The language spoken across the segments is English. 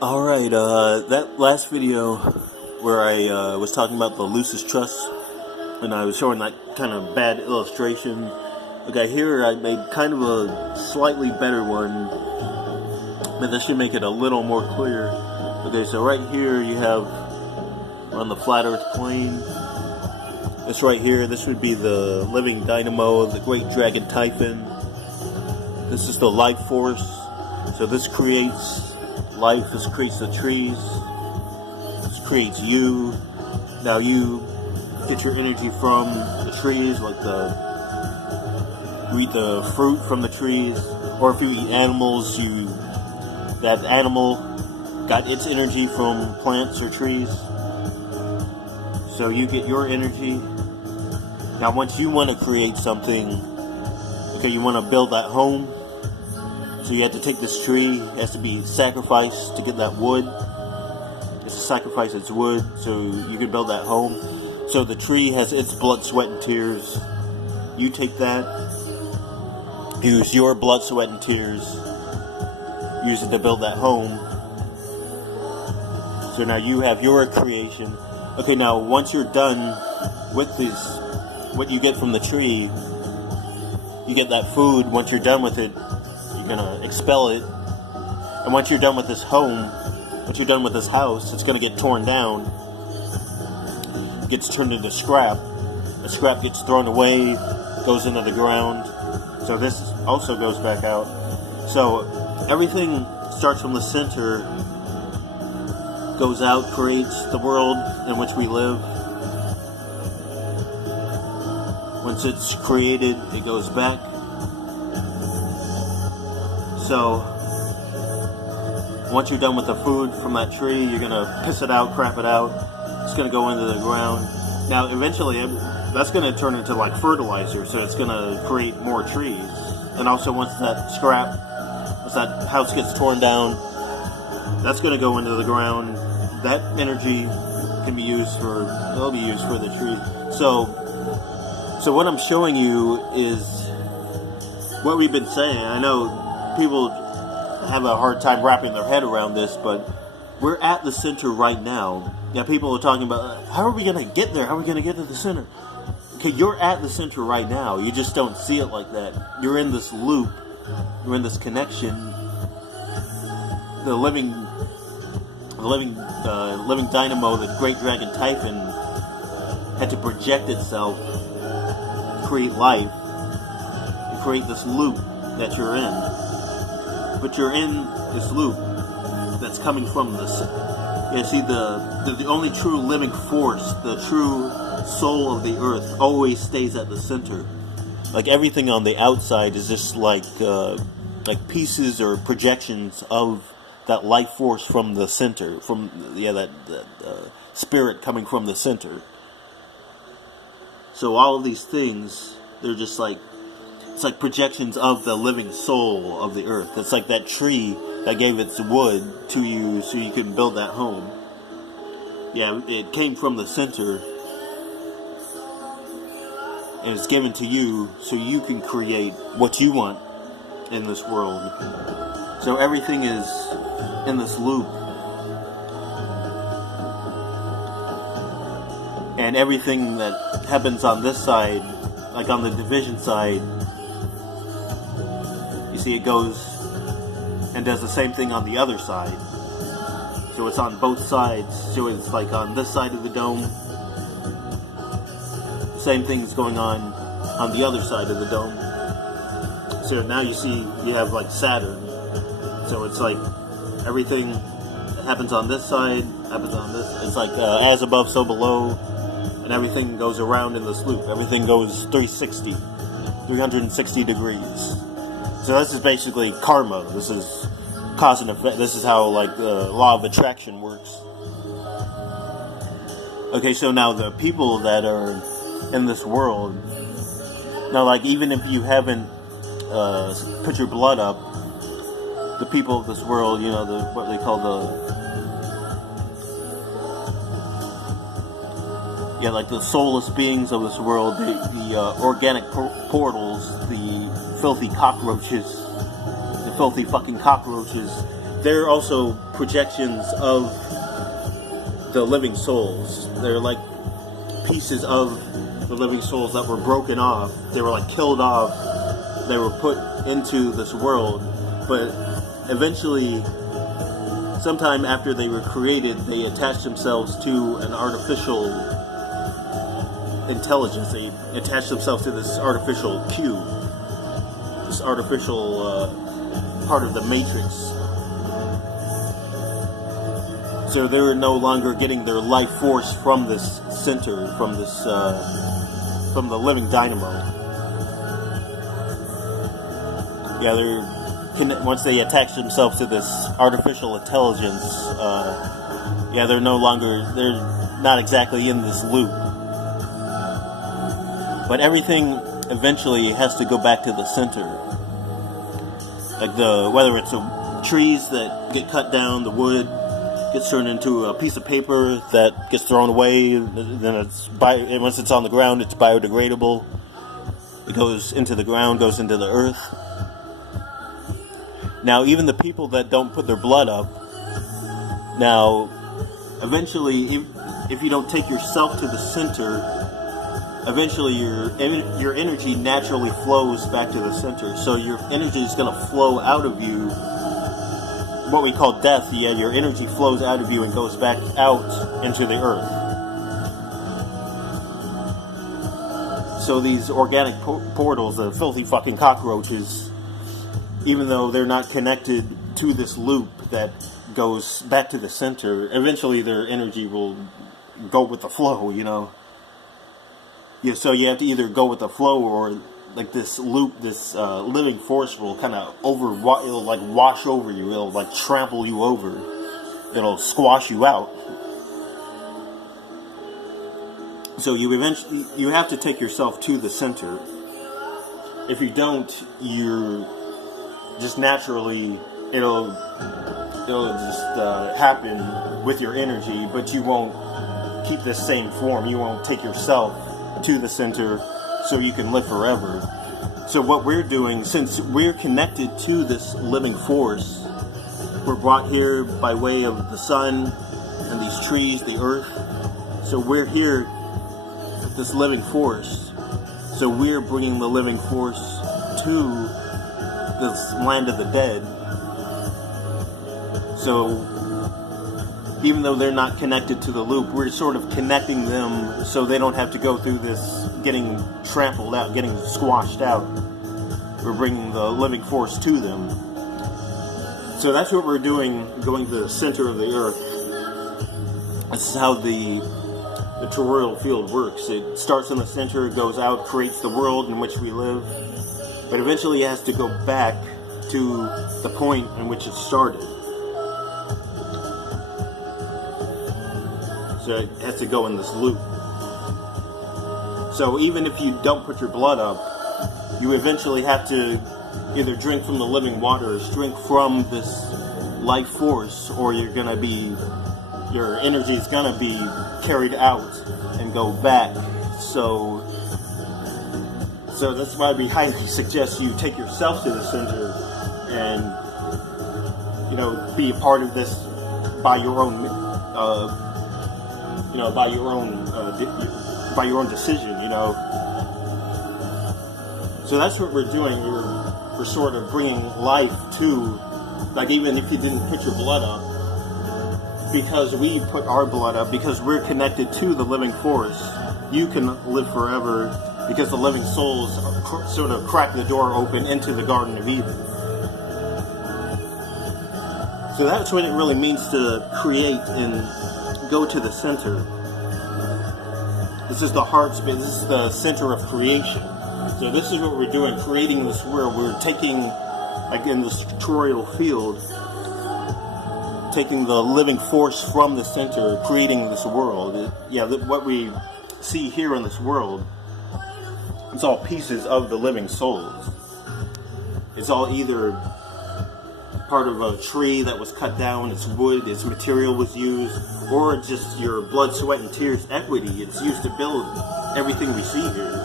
Alright, that last video where I was talking about the Lucis Trust, and I was showing that kind of bad illustration. Okay, here I made kind of a slightly better one, but this should make it a little more clear. Okay, so right here you have on the flat earth plane, this right here, this would be the living dynamo, the great dragon Typhon. This is the life force, so this creates life, this creates the trees, this creates you. Now you get your energy from the trees, like you eat the fruit from the trees, or if you eat animals, that animal got its energy from plants or trees. So you get your energy. Now once you want to create something, okay, you want to build that home, so you have to take this tree, it has to be sacrificed to get that wood. It's to sacrifice its wood so you can build that home. So the tree has its blood, sweat, and tears. You take that, use your blood, sweat, and tears, use it to build that home. So now you have your creation. Okay, now once you're done with this, what you get from the tree, you get that food. Once you're done with it, you're gonna expel it. And once you're done with this home, once you're done with this house, it's gonna get torn down. It gets turned into scrap. The scrap gets thrown away, goes into the ground. So this also goes back out. So everything starts from the center, goes out, creates the world in which we live. Once it's created, it goes back. So once you're done with the food from that tree, you're gonna piss it out, crap it out. It's gonna go into the ground. Now eventually that's gonna turn into like fertilizer, so it's gonna create more trees. And also once that house gets torn down, that's gonna go into the ground. That energy can be used for the tree. So what I'm showing you is what we've been saying. I know people have a hard time wrapping their head around this, but we're at the center right now. Yeah, people are talking about, how are we going to get there? How are we going to get to the center? Okay, you're at the center right now. You just don't see it like that. You're in this loop. You're in this connection. The living dynamo, the great dragon Typhon, had to project itself, create life, and create this loop that you're in. But you're in this loop that's coming from this. Yeah, see, the only true living force, the true soul of the earth, always stays at the center. Like everything on the outside is just like pieces or projections of that life force from the center, that spirit coming from the center. So all of these things, they're just like, it's like projections of the living soul of the earth. It's like that tree that gave its wood to you so you can build that home. Yeah, it came from the center, and it's given to you so you can create what you want in this world. So everything is in this loop. And everything that happens on this side, like on the division side, you see it goes and does the same thing on the other side. So it's on both sides. So it's like on this side of the dome, the same thing's going on the other side of the dome. So now you see you have like Saturn. So it's like everything that happens on this side happens on this. It's like as above, so below. And everything goes around in this loop. Everything goes 360 degrees. So this is basically karma. This is cause and effect. This is how like the law of attraction works. Okay, so now the people that are in this world, now like even if you haven't put your blood up, the people of this world, you know, what they call the soulless beings of this world, the organic portals, the filthy cockroaches, the filthy fucking cockroaches they're also projections of the living souls. They're like pieces of the living souls that were broken off. They were like killed off. They were put into this world, but eventually, sometime after they were created, they attached themselves to an artificial intelligence. They attached themselves to this artificial cube, this artificial part of the matrix. So they were no longer getting their life force from this center, from the living dynamo. Yeah, once they attach themselves to this artificial intelligence, they're not exactly in this loop. But everything eventually has to go back to the center. Like whether it's the trees that get cut down, the wood gets turned into a piece of paper that gets thrown away, then once it's on the ground, it's biodegradable. It goes into the ground, goes into the earth. Now, even the people that don't put their blood up, now, eventually, if you don't take yourself to the center, eventually your energy naturally flows back to the center. So your energy is going to flow out of you, what we call death. Yeah, your energy flows out of you and goes back out into the earth. So these organic portals, the filthy fucking cockroaches, even though they're not connected to this loop that goes back to the center, eventually their energy will go with the flow, you know. Yeah, so you have to either go with the flow, or like this loop, this living force will kind of it'll like wash over you, it'll like trample you over, it'll squash you out. So you have to take yourself to the center. If you don't, you're just naturally, it'll just happen with your energy, but you won't keep this same form. You won't take yourself to the center so you can live forever. So what we're doing, since we're connected to this living force, we're brought here by way of the sun and these trees, the earth. So we're here with this living force. So we're bringing the living force to this land of the dead. So even though they're not connected to the loop, we're sort of connecting them so they don't have to go through this getting trampled out, getting squashed out. We're bringing the living force to them. So that's what we're doing, going to the center of the earth. This is how the toroidal field works. It starts in the center, goes out, creates the world in which we live, but eventually it has to go back to the point in which it started. So it has to go in this loop. So even if you don't put your blood up, you eventually have to either drink from the living waters, drink from this life force, or your energy is gonna be carried out and go back. So that's why we highly suggest you take yourself to the center and, be a part of this by your own, by your own decision, So that's what we're doing. We're sort of bringing life to, like, even if you didn't put your blood up, because we put our blood up, because we're connected to the living force, you can live forever, because the living souls sort of crack the door open into the Garden of Eden. So that's what it really means to create and go to the center. This is the heart space. This is the center of creation. So this is what we're doing, creating this world. We're taking, like in this toroidal field, taking the living force from the center, creating this world. What we see here in this world, it's all pieces of the living souls. It's all either part of a tree that was cut down, its wood, its material was used, or just your blood, sweat, and tears equity. It's used to build everything we see here.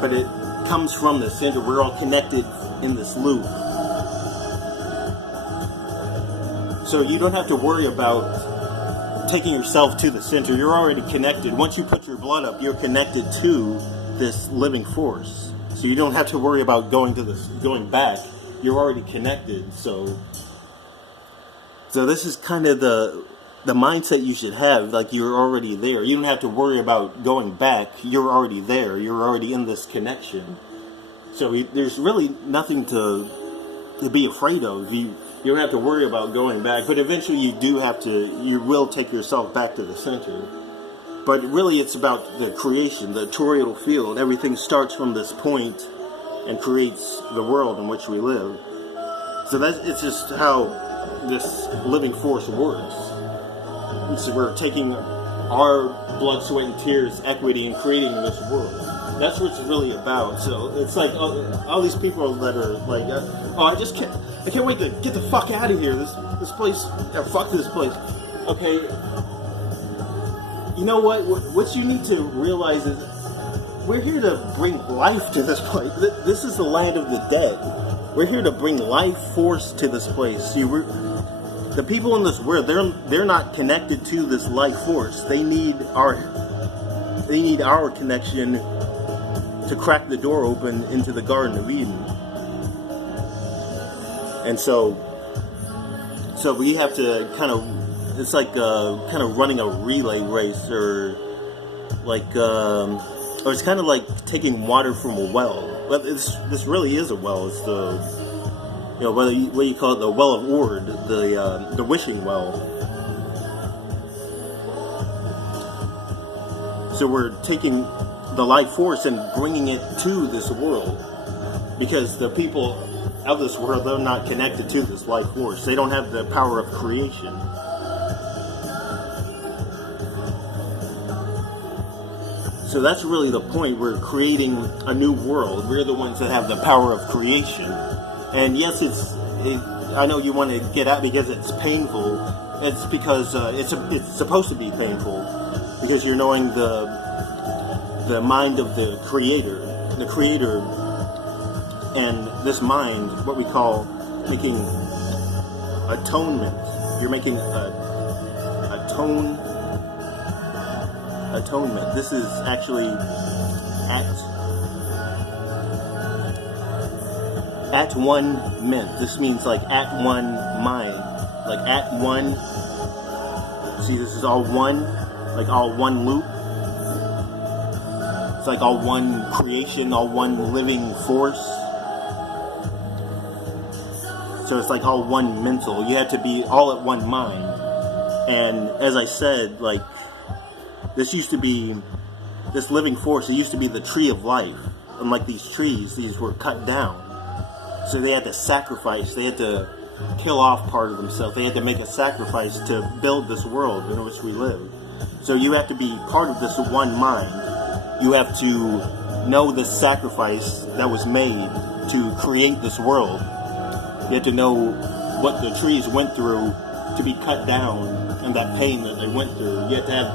But it comes from the center. We're all connected in this loop. So you don't have to worry about taking yourself to the center. You're already connected. Once you put your blood up, you're connected to this living force. So you don't have to worry about going back. You're already connected. So this is kind of the mindset you should have. Like, you're already there. You don't have to worry about going back. You're already there. You're already in this connection. So there's really nothing to be afraid of. You don't have to worry about going back, but eventually you will take yourself back to the center. But really it's about the creation, the toroidal field. Everything starts from this point and creates the world in which we live. So it's just how this living force works. So we're taking our blood, sweat, and tears, equity, and creating this world. That's what it's really about. So it's like all these people that are like, I can't wait to get the fuck out of here. This place, fuck this place. Okay, you know what? What you need to realize is we're here to bring life to this place. This is the land of the dead. We're here to bring life force to this place. See, the people in this world, they're not connected to this life force. They need our connection to crack the door open into the Garden of Eden. And so we have to it's like kind of running a relay race, or it's kind of like taking water from a well. But this really is a well. It's what do you call it? The well of Ord, the wishing well. So we're taking the life force and bringing it to this world, because the people of this world, they're not connected to this life force. They don't have the power of creation. So that's really the point. We're creating a new world. We're the ones that have the power of creation. And yes, I know you want to get out because it's painful. It's because it's supposed to be painful, because you're knowing the mind of the creator. The creator, and this mind, what we call making atonement. You're making atonement. This is actually at one ment. This means like at one mind. Like at one. See, this is all one, like all one loop. It's like all one creation, all one living force. So it's like all one mental. You have to be all at one mind. And as I said, like, this living force, it used to be the tree of life. And like these trees, these were cut down. So they had to sacrifice. They had to kill off part of themselves. They had to make a sacrifice to build this world in which we live. So you have to be part of this one mind. You have to know the sacrifice that was made to create this world. You have to know what the trees went through to be cut down, and that pain that they went through. You have to have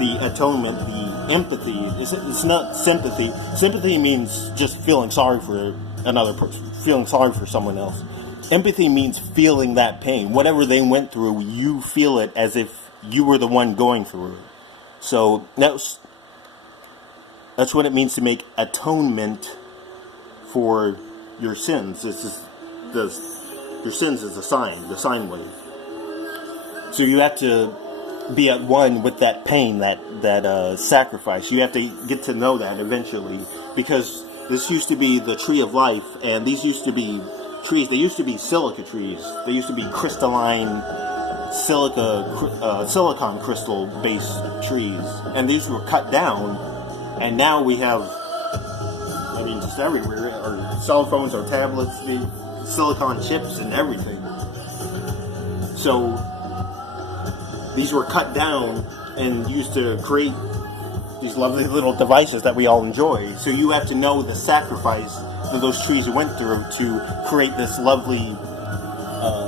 the atonement, the empathy. It's not sympathy. Sympathy means just feeling sorry for another person, feeling sorry for someone else. Empathy means feeling that pain. Whatever they went through, you feel it as if you were the one going through it. So that's what it means to make atonement for your sins. Your sins is the sine wave. So you have to be at one with that pain, that sacrifice. You have to get to know that eventually, because this used to be the tree of life, and these used to be trees. They used to be silica trees. They used to be crystalline silicon crystal based trees, and these were cut down, and now we have, just everywhere, our cell phones, our tablets, the silicon chips and everything. So these were cut down and used to create these lovely little devices that we all enjoy. So you have to know the sacrifice that those trees went through to create this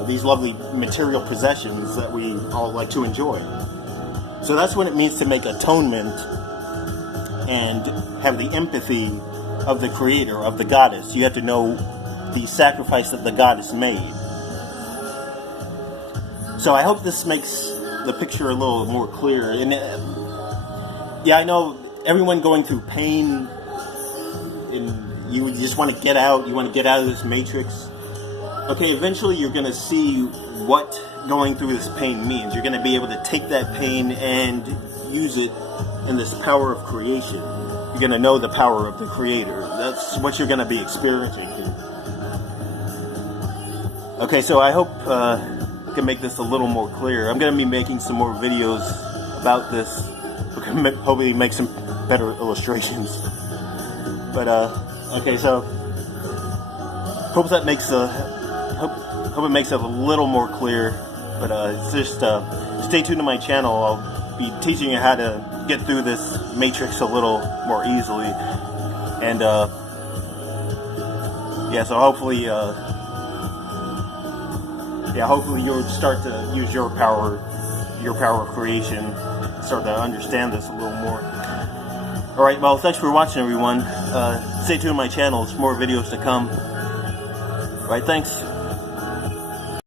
these lovely material possessions that we all like to enjoy. So that's what it means to make atonement and have the empathy of the creator, of the goddess. You have to know the sacrifice that the goddess made. So I hope this makes the picture a little more clear. And yeah, I know everyone going through pain, and you just want to get out. You want to get out of this matrix. Okay, eventually you're going to see what going through this pain means. You're going to be able to take that pain and use it in this power of creation. You're going to know the power of the creator. That's what you're going to be experiencing here. Okay, so I hope I can make this a little more clear. I'm going to be making some more videos about this. Hopefully make some better illustrations. But okay, so hope that makes hope it makes it a little more clear. But just stay tuned to my channel. I'll be teaching you how to get through this matrix a little more easily. And yeah, so hopefully hopefully you'll start to use your power of creation, start to understand this a little more. Alright, well, thanks for watching, everyone. Stay tuned to my channel. There's more videos to come. Alright, thanks.